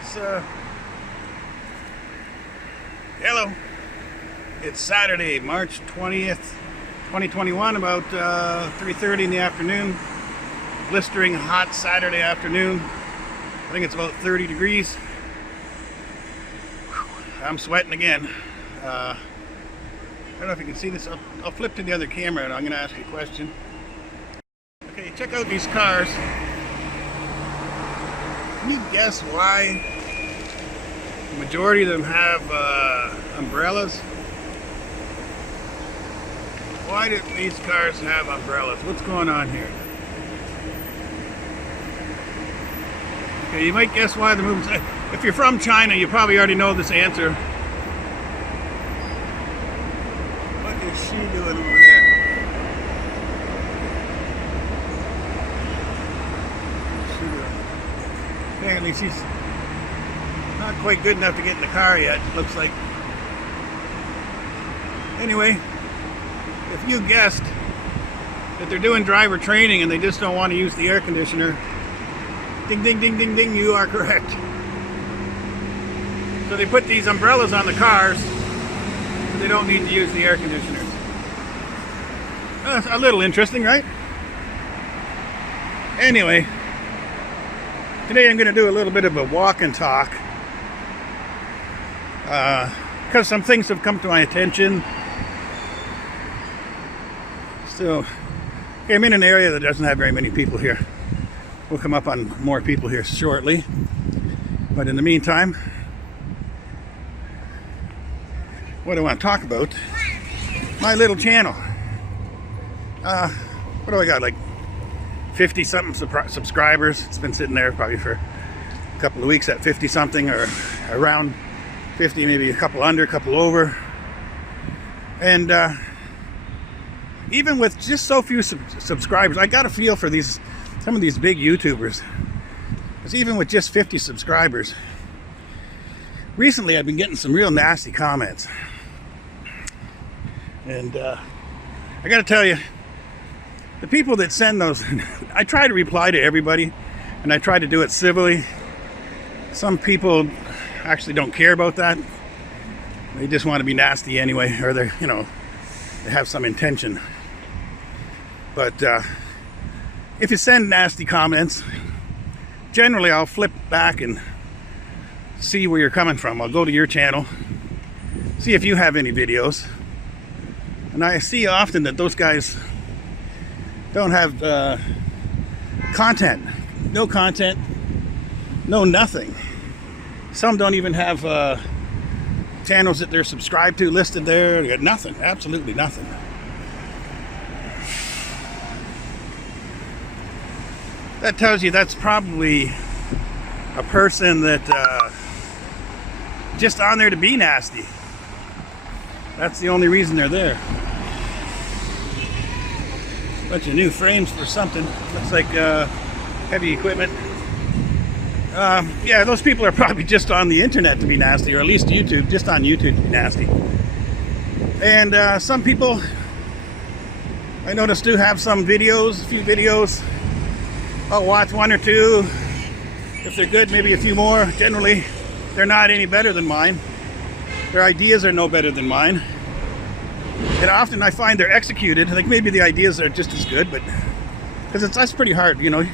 It's hello. It's Saturday, March 20th, 2021, about 3:30 in the afternoon. Blistering hot Saturday afternoon. I think it's about 30 degrees. I'm sweating again. I don't know if you can see this. I'll flip to the other camera and I'm going to ask you a question. Okay, check out these cars. Can you guess why the majority of them have umbrellas? Why do these cars have umbrellas? What's going on here? Okay, you might guess why the movement. If you're from China, you probably already know this answer. What is she doing over there? What's she doing? Apparently she's not quite good enough to get in the car yet, looks like. Anyway, if you guessed that they're doing driver training and they just don't want to use the air conditioner, ding, ding, ding, ding, ding, you are correct. So they put these umbrellas on the cars so they don't need to use the air conditioners. That's a little interesting, right? Anyway, today I'm going to do a little bit of a walk and talk because some things have come to my attention. So, okay, I'm in an area that doesn't have very many people here. We'll come up on more people here shortly. But in the meantime, what I want to talk about, my little channel. What do I got, like 50 something subscribers? It's been sitting there probably for a couple of weeks at 50 something, or around 50, maybe a couple under, a couple over. And even with just so few subscribers, I got a feel for some of these big YouTubers. Because even with just 50 subscribers, recently I've been getting some real nasty comments. And I got to tell you, the people that send those, I try to reply to everybody, and I try to do it civilly. Some people actually don't care about that. They just want to be nasty anyway, or they have some intention. But if you send nasty comments, generally I'll flip back and see where you're coming from. I'll go to your channel, see if you have any videos. And I see often that those guys don't have content. No content, no nothing. Some don't even have channels that they're subscribed to listed there. They got nothing, absolutely nothing. That tells you that's probably a person that just on there to be nasty. That's the only reason they're there. Bunch of new frames for something. Looks like heavy equipment. Yeah, those people are probably just on the internet to be nasty, or at least YouTube, just on YouTube to be nasty. And some people I noticed do have some videos, a few videos. I'll watch one or two. If they're good, maybe a few more. Generally, they're not any better than mine. Their ideas are no better than mine. And often I find they're executed. Like maybe the ideas are just as good, but because that's pretty hard, you know.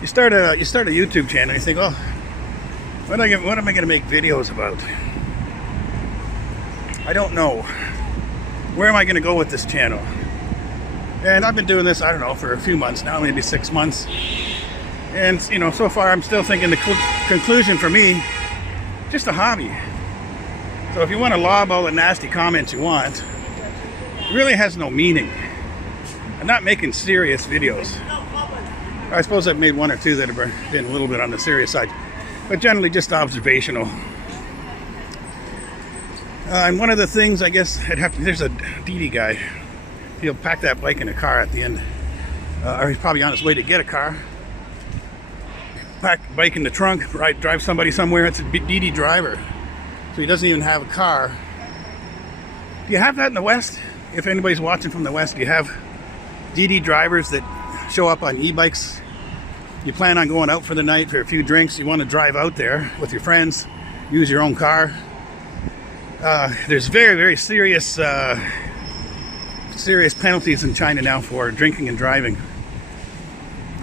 You start a YouTube channel, you think, oh, what am I going to make videos about? I don't know. Where am I going to go with this channel? And I've been doing this, I don't know, for a few months now, maybe 6 months. And, so far I'm still thinking the conclusion for me, just a hobby. So if you want to lob all the nasty comments you want, it really has no meaning. I'm not making serious videos. I suppose I've made one or two that have been a little bit on the serious side, but generally just observational. And one of the things, I guess, there's a Didi guy. He'll pack that bike in a car at the end, or he's probably on his way to get a car. Pack the bike in the trunk, drive somebody somewhere. It's a Didi driver, so he doesn't even have a car. Do you have that in the West? If anybody's watching from the West, do you have Didi drivers that show up on e-bikes you plan on going out for the night for a few drinks, you want to drive out there with your friends, use your own car. There's very, very serious penalties in China now for drinking and driving.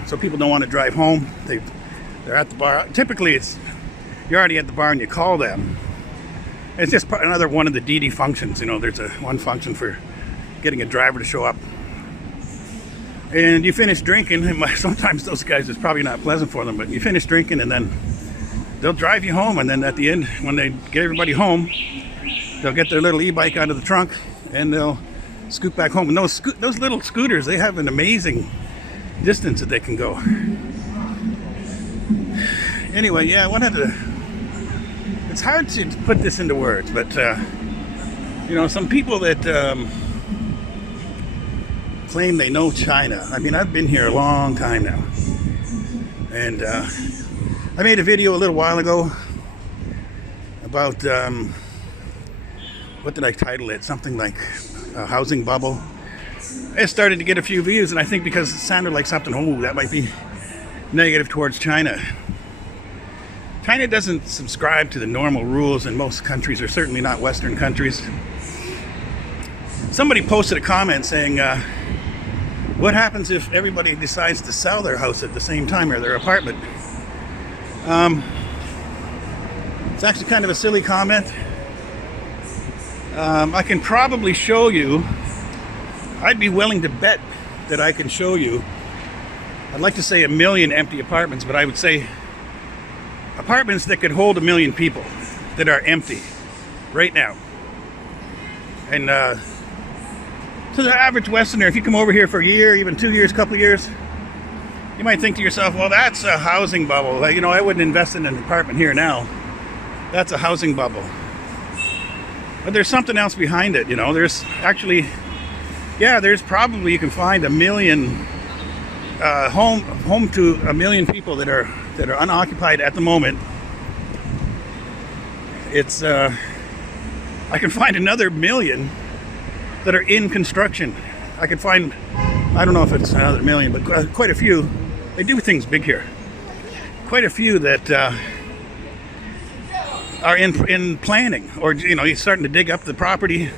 So people don't want to drive home. They're at the bar. Typically, you're already at the bar and you call them. It's just another one of the DD functions. You know, there's one function for getting a driver to show up. And you finish drinking, and sometimes those guys, it's probably not pleasant for them, but you finish drinking and then they'll drive you home, and then at the end, when they get everybody home, they'll get their little e-bike out of the trunk and they'll scoot back home. And those little scooters, they have an amazing distance that they can go. Anyway, yeah, I wanted to, it's hard to put this into words, but you know, some people that claim they know China. I mean, I've been here a long time now, and I made a video a little while ago about what did I title it? Something like a housing bubble. It started to get a few views, and I think because it sounded like something, oh, that might be negative towards China. China doesn't subscribe to the normal rules in most countries, or certainly not Western countries. Somebody posted a comment saying, what happens if everybody decides to sell their house at the same time, or their apartment? It's actually kind of a silly comment. I can probably show you, I'd be willing to bet that I can show you, I'd like to say 1 million empty apartments, but I would say apartments that could hold 1 million people that are empty right now. And to the average Westerner, if you come over here for a year, even 2 years, couple of years, you might think to yourself, well, that's a housing bubble. Like, you know, I wouldn't invest in an apartment here now. That's a housing bubble. But there's something else behind it, you know. There's actually, yeah, there's probably, you can find 1 million home to 1 million people that are unoccupied at the moment. It's I can find another 1 million that are in construction. I can find, I don't know if it's another 1 million, but quite a few. They do things big here. Quite a few that are in planning, or, you know, you're starting to dig up the property.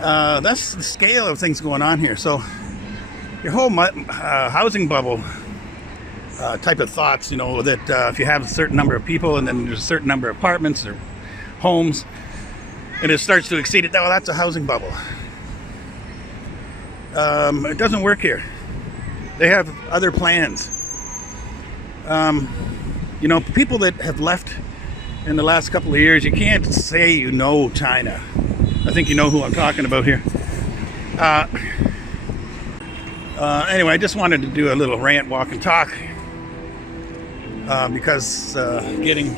That's the scale of things going on here. So your whole housing bubble type of thoughts, you know, that if you have a certain number of people and then there's a certain number of apartments or homes, and it starts to exceed it, well, that's a housing bubble. It doesn't work here. They have other plans. You know, people that have left in the last couple of years, you can't say you know China. I think you know who I'm talking about here. Anyway, I just wanted to do a little rant, walk, and talk because getting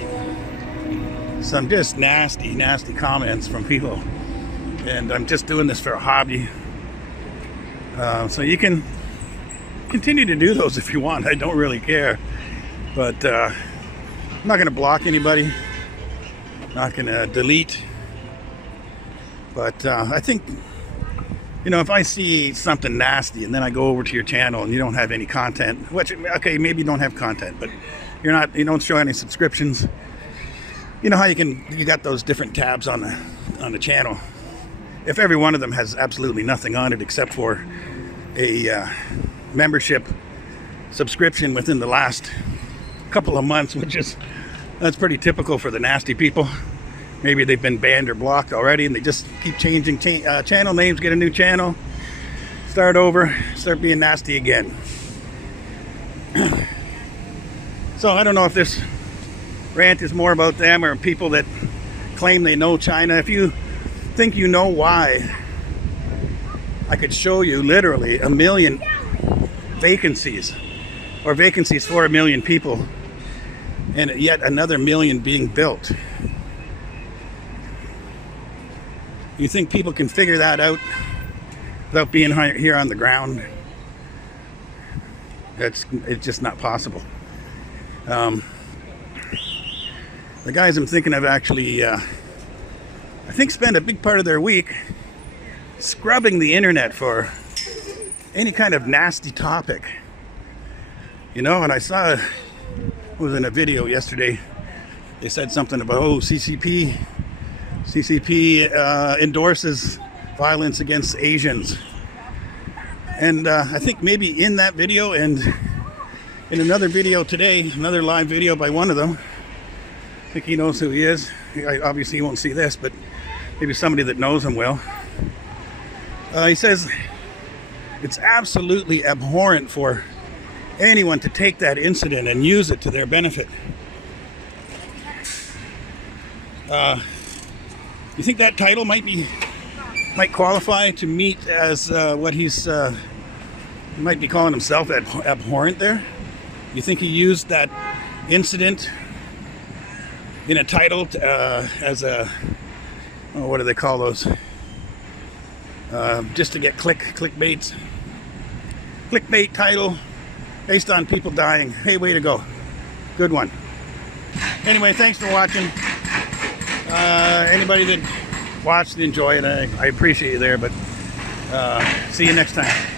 some just nasty comments from people, and I'm just doing this for a hobby. So you can continue to do those if you want. I don't really care, but I'm not going to block anybody, not going to delete, but I think, you know, if I see something nasty and then I go over to your channel and you don't have any content, which, okay, maybe you don't have content, but you don't show any subscriptions. You know how you got those different tabs on the channel. If every one of them has absolutely nothing on it except for a membership subscription within the last couple of months, that's pretty typical for the nasty people. Maybe they've been banned or blocked already and they just keep changing channel names, get a new channel, start over, start being nasty again. So I don't know if this rant is more about them or people that claim they know China. If you think you know why, I could show you literally 1 million vacancies, or vacancies for 1 million people, and yet another 1 million being built. You think people can figure that out without being here on the ground? It's just not possible. The guys I'm thinking of actually, I think, spend a big part of their week scrubbing the internet for any kind of nasty topic. You know, and I saw, it was in a video yesterday, they said something about, oh, CCP endorses violence against Asians. And I think maybe in that video and in another video today, another live video by one of them, I think he knows who he is. Obviously he won't see this, but maybe somebody that knows him will. He says it's absolutely abhorrent for anyone to take that incident and use it to their benefit. You think that title might qualify to meet as what he might be calling himself abhorrent there? You think he used that incident in a title as a, oh, what do they call those? Just to get clickbait title based on people dying. Hey, way to go. Good one. Anyway, thanks for watching. Anybody that watched and enjoyed it, I appreciate you there, but see you next time.